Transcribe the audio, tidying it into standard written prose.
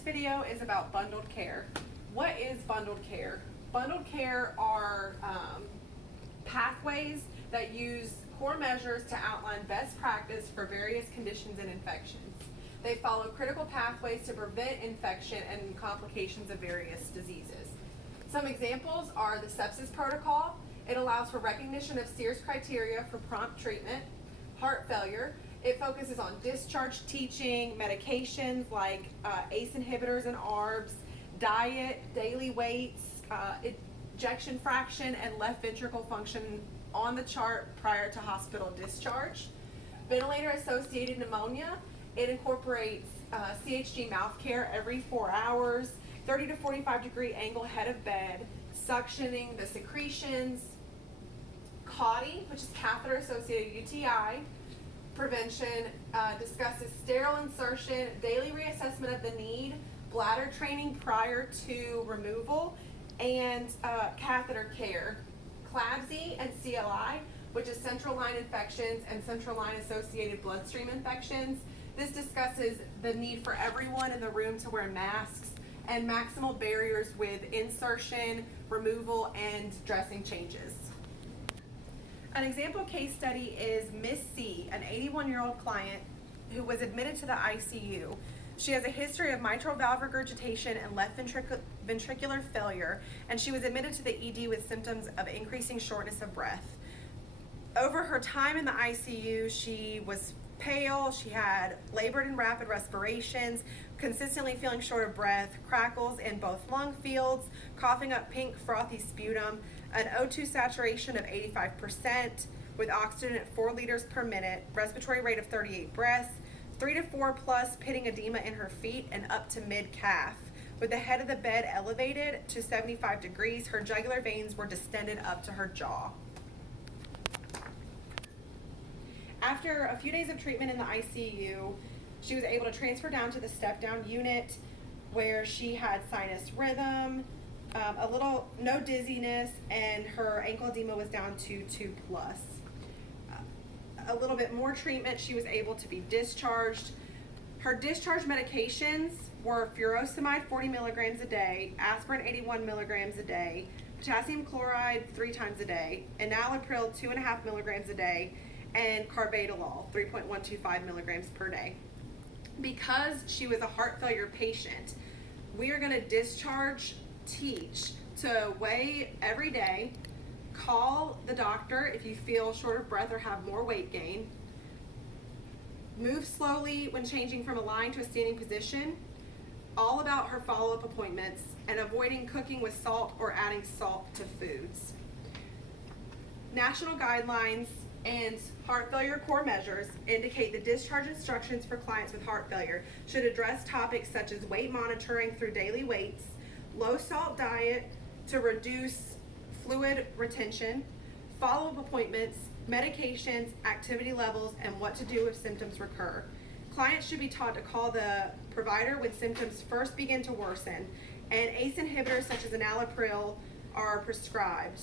video is about bundled care. What is bundled care? Bundled care are pathways that use core measures to outline best practice for various conditions and infections. They follow critical pathways to prevent infection and complications of various diseases. Some examples are the sepsis protocol. It allows for recognition of Sears criteria for prompt treatment. Heart failure. It focuses on discharge teaching, medications like ACE inhibitors and ARBs, diet, daily weights, ejection fraction, and left ventricle function on the chart prior to hospital discharge. Ventilator-associated pneumonia. It incorporates CHG mouth care every 4 hours, 30 to 45 degree angle head of bed, suctioning the secretions. CAUTI, which is catheter-associated UTI prevention, discusses sterile insertion, daily reassessment of the need, bladder training prior to removal, and catheter care. CLABSI and CLI, which is central line infections and central line associated bloodstream infections. This discusses the need for everyone in the room to wear masks and maximal barriers with insertion, removal, and dressing changes. An example case study is Miss C, an 81-year-old client who was admitted to the ICU. She has a history of mitral valve regurgitation and left ventricular failure, and she was admitted to the ED with symptoms of increasing shortness of breath. Over her time in the ICU, she was pale, she had labored and rapid respirations, consistently feeling short of breath, crackles in both lung fields, coughing up pink frothy sputum, an O2 saturation of 85% with oxygen at 4 liters per minute, respiratory rate of 38 breaths, 3 to 4 plus pitting edema in her feet and up to mid-calf. With the head of the bed elevated to 75 degrees, her jugular veins were distended up to her jaw. After a few days of treatment in the ICU, she was able to transfer down to the step-down unit where she had sinus rhythm, no dizziness, and her ankle edema was down to 2 plus. A little bit more treatment, she was able to be discharged. Her discharge medications were furosemide 40 milligrams a day, aspirin 81 milligrams a day, potassium chloride 3 times a day, enalapril 2.5 milligrams a day, and carvedilol 3.125 milligrams per day. Because she was a heart failure patient, we are going to teach to weigh every day, call the doctor if you feel short of breath or have more weight gain, move slowly when changing from a lying to a standing position, all about her follow-up appointments, and avoiding cooking with salt or adding salt to foods. National guidelines and heart failure core measures indicate the discharge instructions for clients with heart failure should address topics such as weight monitoring through daily weights, low salt diet to reduce fluid retention, follow-up appointments, medications, activity levels, and what to do if symptoms recur. Clients should be taught to call the provider when symptoms first begin to worsen, and ACE inhibitors such as enalapril are prescribed.